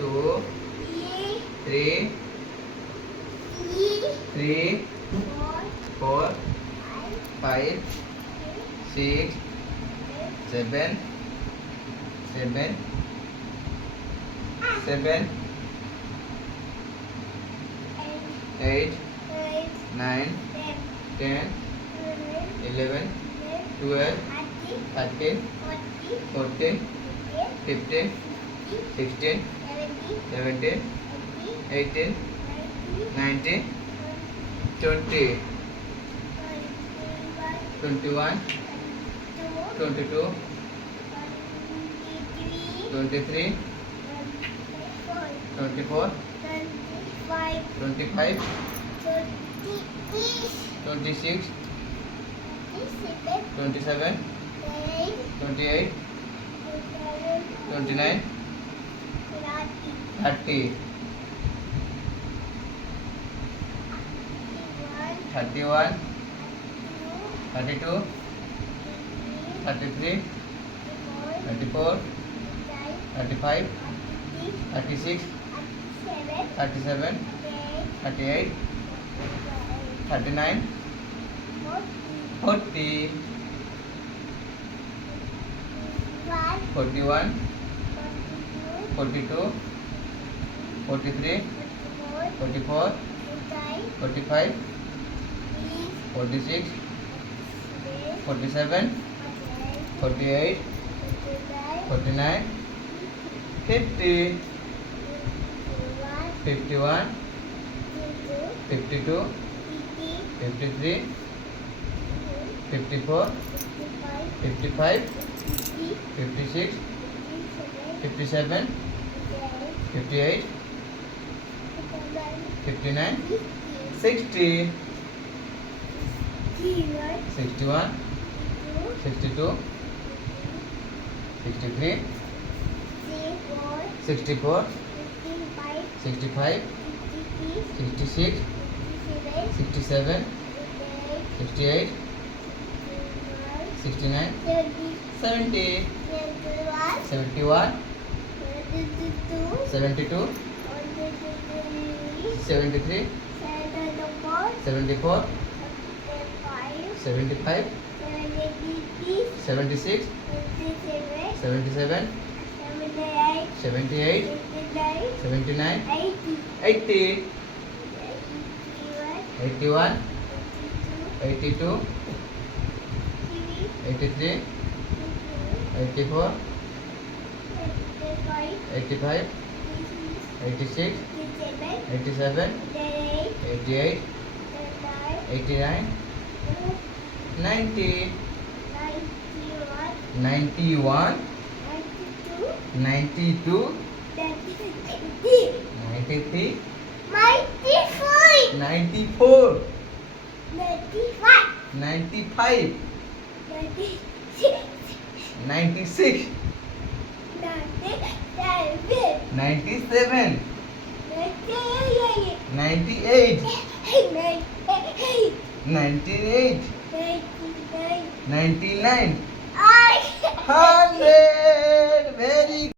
2, 3, 4, 5, 6, 7, 8, 9, 10, 11, 12, 13, 14, 15, 16, 17, 18, 19, 20, 21, 22, 23, 24, 25, 26, 27, 28, 29, 30, 31, 32, 33, 34, 35, 36, 37, 38, 39, 40, 41, 42, 43, 44, 45, 46, 47, 48, 49, 50, 51, 52, 53, 54, 55, 56, 57, 58, 59, 60, 61, 62, 63, 64, 65, 66, 67, 68, 69, 70, 71, 72, 73, 74, 75, 76, 77, 78, 79, 80, 81, 82, 83, 84, 85, 86, 87, 88, 89, 90, 91, 92, 93, 94, 95, 96, 97, 98, 98, 99, 100. Very